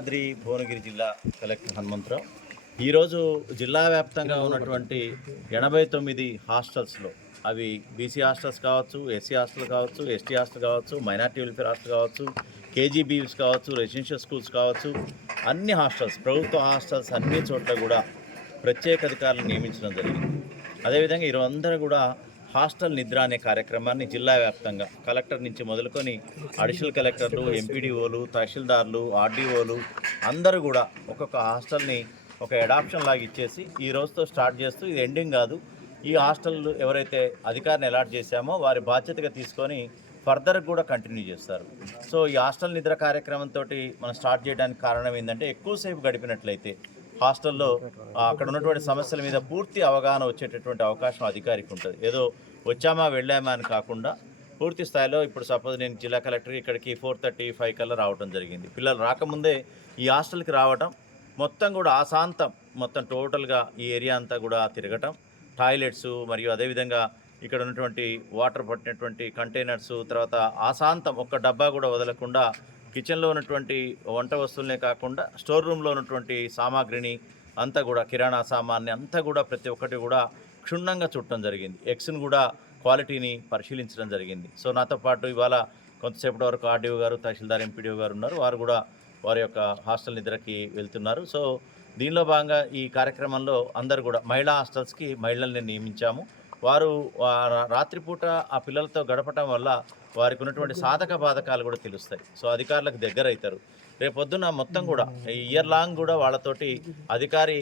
యాదాద్రి భువనగిరి జిల్లా కలెక్టర్ హనుమంతరావు. ఈరోజు జిల్లా వ్యాప్తంగా ఉన్నటువంటి ఎనభై తొమ్మిది హాస్టల్స్లో అవి బీసీ హాస్టల్స్ కావచ్చు ఎస్సీ హాస్టల్ కావచ్చు ఎస్టీ హాస్టల్ కావచ్చు మైనార్టీ వెల్ఫేర్ హాస్టల్ కావచ్చు కేజీబీస్ కావచ్చు రెసిడెన్షియల్ స్కూల్స్ కావచ్చు అన్ని హాస్టల్స్ ప్రభుత్వ హాస్టల్స్ అన్ని చోట్ల కూడా ప్రత్యేక అధికారులు నియమించడం జరిగింది. అదేవిధంగా ఈరోజు అందరూ కూడా హాస్టల్ నిద్ర అనే కార్యక్రమాన్ని జిల్లా వ్యాప్తంగా కలెక్టర్ నుంచి మొదలుకొని అడిషనల్ కలెక్టర్లు ఎంపీడీఓలు తహసీల్దార్లు ఆర్డీఓలు అందరూ కూడా ఒక్కొక్క హాస్టల్ని ఒక అడాప్షన్ లాగా ఇచ్చేసి ఈ రోజుతో స్టార్ట్ చేస్తూ ఇది ఎండింగ్ కాదు. ఈ హాస్టల్ ఎవరైతే అధికారిని అలాట్ చేశామో వారి బాధ్యతగా తీసుకొని ఫర్దర్ కూడా కంటిన్యూ చేస్తారు. సో ఈ హాస్టల్ నిద్ర కార్యక్రమంతో మనం స్టార్ట్ చేయడానికి కారణం ఏంటంటే ఎక్కువసేపు గడిపినట్లయితే హాస్టల్లో అక్కడ ఉన్నటువంటి సమస్యల మీద పూర్తి అవగాహన వచ్చేటటువంటి అవకాశం అధికారికి ఉంటుంది. ఏదో వచ్చామా వెళ్ళామా అని కాకుండా పూర్తి స్థాయిలో ఇప్పుడు సపోజ్ నేను జిల్లా కలెక్టర్ ఇక్కడికి ఫోర్ థర్టీ ఫైవ్ కల్లా రావడం జరిగింది. పిల్లలు రాకముందే ఈ హాస్టల్కి రావటం మొత్తం కూడా ఆశాంతం మొత్తం టోటల్గా ఈ ఏరియా అంతా కూడా తిరగటం టాయిలెట్స్ మరియు అదేవిధంగా ఇక్కడ ఉన్నటువంటి వాటర్ పట్టినటువంటి కంటైనర్స్ తర్వాత ఆశాంతం ఒక్క డబ్బా కూడా వదలకుండా కిచెన్లో ఉన్నటువంటి వంట వస్తువులనే కాకుండా స్టోర్ రూమ్లో ఉన్నటువంటి సామాగ్రిని అంతా కూడా కిరాణా సామాన్ని అంతా కూడా ప్రతి ఒక్కటి కూడా క్షుణ్ణంగా చూడటం జరిగింది. ఎగ్స్ని కూడా క్వాలిటీని పరిశీలించడం జరిగింది. సో నాతో పాటు ఇవాళ కొంతసేపటి వరకు ఆర్డీఓ గారు తహసీల్దార్ ఎంపీడీఓ గారు ఉన్నారు. వారు కూడా వారి యొక్క హాస్టల్ నిద్రకి వెళ్తున్నారు. సో దీనిలో భాగంగా ఈ కార్యక్రమంలో అందరు కూడా మహిళా హాస్టల్స్కి మహిళల్ని నియమించాము. వారు రాత్రిపూట ఆ పిల్లలతో గడపటం వల్ల వారికి ఉన్నటువంటి సాధక బాధకాలు కూడా తెలుస్తాయి. సో అధికారులకు దగ్గర అవుతారు. రేపొద్దున మొత్తం కూడా ఇయర్ లాంగ్ కూడా వాళ్ళతోటి అధికారి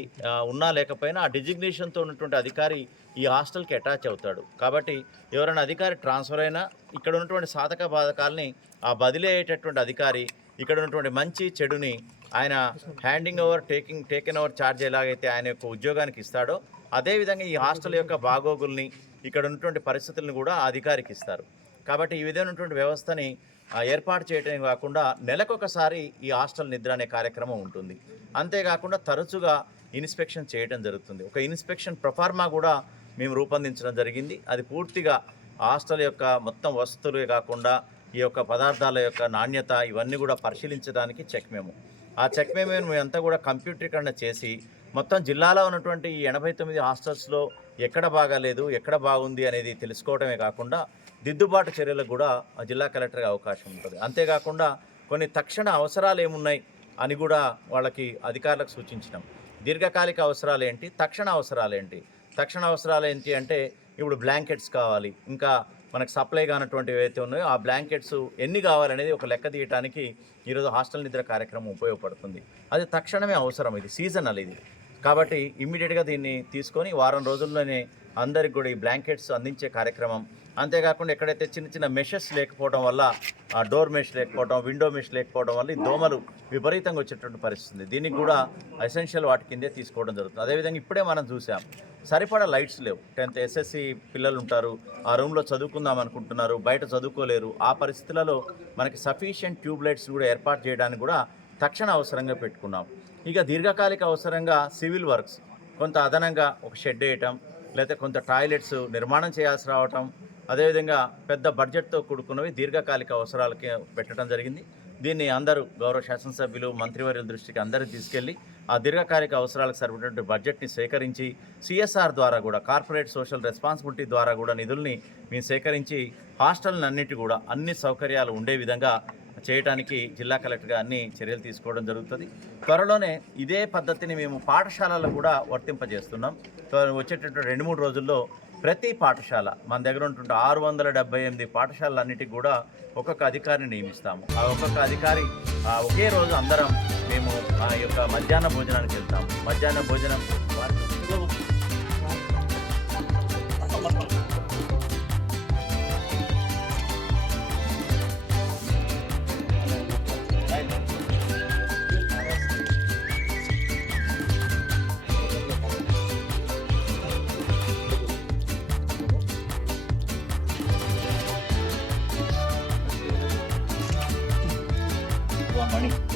ఉన్నా లేకపోయినా ఆ డిజిగ్నేషన్తో ఉన్నటువంటి అధికారి ఈ హాస్టల్కి అటాచ్ అవుతాడు. కాబట్టి ఎవరైనా అధికారి ట్రాన్స్ఫర్ అయినా ఇక్కడ ఉన్నటువంటి సాధక బాధకాలని ఆ బదిలీ అయ్యేటటువంటి అధికారి ఇక్కడ ఉన్నటువంటి మంచి చెడుని ఆయన handing over taking taken over charge ఎలాగైతే ఆయన యొక్క ఉద్యోగానికి ఇస్తాడో అదేవిధంగా ఈ హాస్టల్ యొక్క బాగోగుల్ని ఇక్కడ ఉన్నటువంటి పరిస్థితులను కూడా అధికారికి ఇస్తారు. కాబట్టి ఈ విధమైనటువంటి వ్యవస్థని ఏర్పాటు చేయటమే కాకుండా నెలకొకసారి ఈ హాస్టల్ నిద్ర అనే కార్యక్రమం ఉంటుంది. అంతేకాకుండా తరచుగా ఇన్స్పెక్షన్ చేయడం జరుగుతుంది. ఒక ఇన్స్పెక్షన్ ప్రొఫార్మా కూడా మేము రూపొందించడం జరిగింది. అది పూర్తిగా హాస్టల్ యొక్క మొత్తం వసతులే కాకుండా ఈ యొక్క పదార్థాల యొక్క నాణ్యత ఇవన్నీ కూడా పరిశీలించడానికి చెక్ మేము. ఆ చెక్ మేము మేమంతా కూడా కంప్యూటరీకరణ చేసి మొత్తం జిల్లాలో ఉన్నటువంటి ఈ ఎనభై తొమ్మిది హాస్టల్స్లో ఎక్కడ బాగాలేదు ఎక్కడ బాగుంది అనేది తెలుసుకోవడమే కాకుండా దిద్దుబాటు చర్యలకు కూడా జిల్లా కలెక్టర్గా అవకాశం ఉంటుంది. అంతేకాకుండా కొన్ని తక్షణ అవసరాలు ఏమున్నాయి అని కూడా వాళ్ళకి అధికారులకు సూచించినాం. దీర్ఘకాలిక అవసరాలు ఏంటి? తక్షణ అవసరాలు ఏంటి? తక్షణ అవసరాలు ఏంటి అంటే ఇప్పుడు బ్లాంకెట్స్ కావాలి ఇంకా మనకు సప్లై కానటువంటివి ఏవైతే ఉన్నాయో ఆ బ్లాంకెట్స్ ఎన్ని కావాలనేది ఒక లెక్క తీయడానికి ఈరోజు హాస్టల్ నిద్ర కార్యక్రమం ఉపయోగపడుతుంది. అది తక్షణమే అవసరం ఇది సీజనల్ ఇది. కాబట్టి ఇమ్మీడియట్గా దీన్ని తీసుకొని వారం రోజుల్లోనే అందరికి కూడా ఈ బ్లాంకెట్స్ అందించే కార్యక్రమం. అంతేకాకుండా ఎక్కడైతే చిన్న చిన్న మెషెస్ లేకపోవడం వల్ల ఆ డోర్ మెష్ లేకపోవడం విండో మెష్ లేకపోవడం వల్ల ఈ దోమలు విపరీతంగా వచ్చేటువంటి పరిస్థితి దీనికి కూడా ఎసెన్షియల్ వాటి కిందే తీసుకోవడం జరుగుతుంది. అదేవిధంగా ఇప్పుడే మనం చూసాం సరిపడా లైట్స్ లేవు. టెన్త్ ఎస్ఎస్సి పిల్లలు ఉంటారు ఆ రూమ్లో చదువుకుందాం అనుకుంటున్నారు బయట చదువుకోలేరు. ఆ పరిస్థితులలో మనకి సఫిషియంట్ ట్యూబ్ లైట్స్ కూడా ఏర్పాటు చేయడానికి కూడా తక్షణ అవసరంగా పెట్టుకున్నాం. ఇక దీర్ఘకాలిక అవసరంగా సివిల్ వర్క్స్ కొంత అదనంగా ఒక షెడ్ వేయటం లేకపోతే కొంత టాయిలెట్స్ నిర్మాణం చేయాల్సి రావటం అదేవిధంగా పెద్ద బడ్జెట్తో కూడుకున్నవి దీర్ఘకాలిక అవసరాలకి పెట్టడం జరిగింది. దీన్ని అందరూ గౌరవ శాసనసభ్యులు మంత్రివర్యుల దృష్టికి అందరూ తీసుకెళ్ళి ఆ దీర్ఘకాలిక అవసరాలకు సరిపడినటువంటి బడ్జెట్ని సేకరించి సిఎస్ఆర్ ద్వారా కూడా కార్పొరేట్ సోషల్ రెస్పాన్సిబిలిటీ ద్వారా కూడా నిధుల్ని మేము సేకరించి హాస్టల్ని అన్నిటి కూడా అన్ని సౌకర్యాలు ఉండే విధంగా చేయడానికి జిల్లా కలెక్టర్గా అన్ని చర్యలు తీసుకోవడం జరుగుతుంది. త్వరలోనే ఇదే పద్ధతిని మేము పాఠశాలలో కూడా వర్తింపజేస్తున్నాం. వచ్చేటటువంటి రెండు మూడు రోజుల్లో ప్రతి పాఠశాల మన దగ్గర ఉంటుంటే ఆరు వందల డెబ్బై ఎనిమిది పాఠశాలన్నిటికి కూడా ఒక్కొక్క అధికారిని నియమిస్తాము. ఆ ఒక్కొక్క అధికారి ఒకే రోజు అందరం మేము ఆ యొక్క మధ్యాహ్న భోజనానికి వెళ్తాము. మధ్యాహ్న భోజనం lot of money.